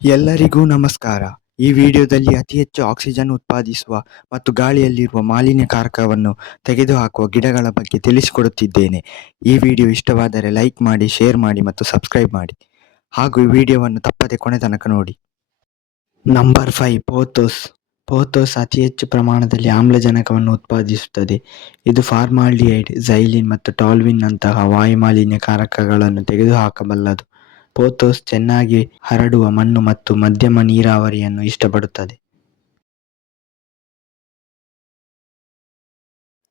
ಎಲ್ಲರಿಗೂ ನಮಸ್ಕಾರ. ಈ ವಿಡಿಯೋದಲ್ಲಿ ಅತಿ ಹೆಚ್ಚು ಆಕ್ಸಿಜನ್ ಉತ್ಪಾದಿಸುವ ಮತ್ತು ಗಾಳಿಯಲ್ಲಿರುವ ಮಾಲಿನ್ಯಕಾರಕವನ್ನು ತೆಗೆದುಹಾಕುವ ಗಿಡಗಳ ಬಗ್ಗೆ ತಿಳಿಸಿಕೊಡುತ್ತಿದ್ದೇನೆ. ಈ ವಿಡಿಯೋ ಇಷ್ಟವಾದರೆ ಲೈಕ್ ಮಾಡಿ, ಶೇರ್ ಮಾಡಿ ಮತ್ತು ಸಬ್ಸ್ಕ್ರೈಬ್ ಮಾಡಿ. ಹಾಗೂ ಈ ವಿಡಿಯೋವನ್ನು ತಪ್ಪದೆ ಕೊನೆ ತನಕ ನೋಡಿ. ನಂಬರ್ ಫೈವ್ ಪೋಥೋಸ್ ಪೋಥೋಸ್ ಅತಿ ಹೆಚ್ಚು ಪ್ರಮಾಣದಲ್ಲಿ ಆಮ್ಲಜನಕವನ್ನು ಉತ್ಪಾದಿಸುತ್ತದೆ. ಇದು ಫಾರ್ಮಾಲ್ಡಿಹೈಡ್ ಝೈಲಿನ್ ಮತ್ತು ಟಾಲ್ವಿನ್ ನಂತಹ ವಾಯುಮಾಲಿನ್ಯಕಾರಕಗಳನ್ನು ತೆಗೆದುಹಾಕಬಲ್ಲದು. ಪೋಥೋಸ್ ಚೆನ್ನಾಗಿ ಹರಡುವ ಮಣ್ಣು ಮತ್ತು ಮಧ್ಯಮ ನೀರಾವರಿಯನ್ನು ಇಷ್ಟಪಡುತ್ತದೆ.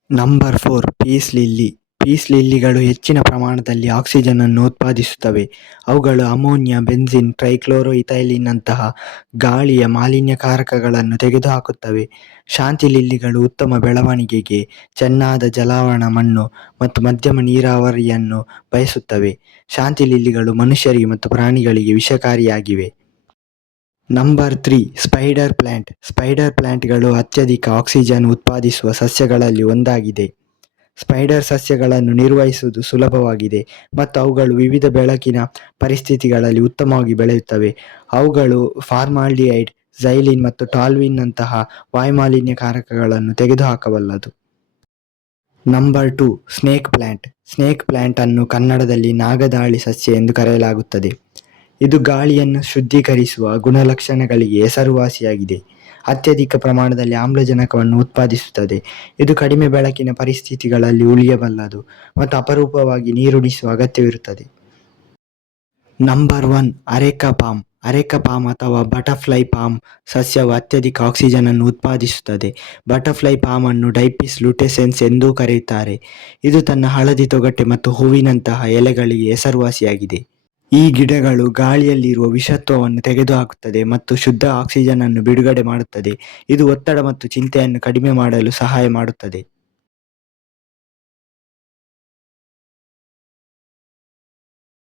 Number four peace lily. Peace ಲಿಲ್ಲಿಗಳು ಹೆಚ್ಚಿನ ಪ್ರಮಾಣದಲ್ಲಿ ಆಕ್ಸಿಜನ್ ಅನ್ನು ಉತ್ಪಾದಿಸುತ್ತವೆ. ಅವುಗಳು ಅಮೋನಿಯಾ ಬೆನ್ಸಿನ್ ಟ್ರೈಕ್ಲೋರೋಇಥೈಲಿನ್ನಂತಹ ಗಾಳಿಯ ಮಾಲಿನ್ಯಕಾರಕಗಳನ್ನು ತೆಗೆದುಹಾಕುತ್ತವೆ. ಶಾಂತಿ ಲಿಲ್ಲಿಗಳು ಉತ್ತಮ ಬೆಳವಣಿಗೆಗೆ ಚೆನ್ನಾದ ಜಲಾವರಣ ಮಣ್ಣು ಮತ್ತು ಮಧ್ಯಮ ನೀರಾವರಿಯನ್ನು ಬಯಸುತ್ತವೆ. ಶಾಂತಿ ಲಿಲ್ಲಿಗಳು ಮನುಷ್ಯರಿಗೆ ಮತ್ತು ಪ್ರಾಣಿಗಳಿಗೆ ವಿಷಕಾರಿಯಾಗಿವೆ. Number three, spider plant spider ಪ್ಲ್ಯಾಂಟ್ಗಳು ಅತ್ಯಧಿಕ ಆಕ್ಸಿಜನ್ ಉತ್ಪಾದಿಸುವ ಸಸ್ಯಗಳಲ್ಲಿ ಒಂದಾಗಿದೆ. ಸ್ಪೈಡರ್ ಸಸ್ಯಗಳನ್ನು ನಿರ್ವಹಿಸುವುದು ಸುಲಭವಾಗಿದೆ ಮತ್ತು ಅವುಗಳು ವಿವಿಧ ಬೆಳಕಿನ ಪರಿಸ್ಥಿತಿಗಳಲ್ಲಿ ಉತ್ತಮವಾಗಿ ಬೆಳೆಯುತ್ತವೆ. ಅವುಗಳು ಫಾರ್ಮಾಲ್ಡಿಯೈಡ್ ಝೈಲಿನ್ ಮತ್ತು ಟಾಲ್ವಿನ್ನಂತಹ ವಾಯುಮಾಲಿನ್ಯಕಾರಕಗಳನ್ನು ತೆಗೆದುಹಾಕಬಲ್ಲದು. Number two, snake plant snake plant ಅನ್ನು ಕನ್ನಡದಲ್ಲಿ ನಾಗದಾಳಿ ಸಸ್ಯ ಎಂದು ಕರೆಯಲಾಗುತ್ತದೆ. ಇದು ಗಾಳಿಯನ್ನು ಶುದ್ಧೀಕರಿಸುವ ಗುಣಲಕ್ಷಣಗಳಿಗೆ ಹೆಸರುವಾಸಿಯಾಗಿದೆ. ಅತ್ಯಧಿಕ ಪ್ರಮಾಣದಲ್ಲಿ ಆಮ್ಲಜನಕವನ್ನು ಉತ್ಪಾದಿಸುತ್ತದೆ. ಇದು ಕಡಿಮೆ ಬೆಳಕಿನ ಪರಿಸ್ಥಿತಿಗಳಲ್ಲಿ ಉಳಿಯಬಲ್ಲದು ಮತ್ತು ಅಪರೂಪವಾಗಿ ನೀರುಣಿಸುವ ಅಗತ್ಯವಿರುತ್ತದೆ. Number one areca palm. Areca palm ಅಥವಾ ಬಟರ್ಫ್ಲೈ ಪಾಮ್ ಸಸ್ಯವು ಅತ್ಯಧಿಕ ಆಕ್ಸಿಜನ್ ಅನ್ನು ಉತ್ಪಾದಿಸುತ್ತದೆ. ಬಟರ್ಫ್ಲೈ ಪಾಮ್ ಅನ್ನು ಡೈಪಿಸ್ ಲುಟೆಸೆನ್ಸ್ ಎಂದೂ ಕರೆಯುತ್ತಾರೆ. ಇದು ತನ್ನ ಹಳದಿ ತೊಗಟೆ ಮತ್ತು ಹೂವಿನಂತಹ ಎಲೆಗಳಿಗೆ ಹೆಸರುವಾಸಿಯಾಗಿದೆ. ಈ ಗಿಡಗಳು ಗಾಳಿಯಲ್ಲಿರುವ ವಿಷತ್ವವನ್ನು ತೆಗೆದುಹಾಕುತ್ತದೆ ಮತ್ತು ಶುದ್ಧ ಆಕ್ಸಿಜನ್ ಅನ್ನು ಬಿಡುಗಡೆ ಮಾಡುತ್ತದೆ. ಇದು ಒತ್ತಡ ಮತ್ತು ಚಿಂತೆಯನ್ನು ಕಡಿಮೆ ಮಾಡಲು ಸಹಾಯ ಮಾಡುತ್ತದೆ.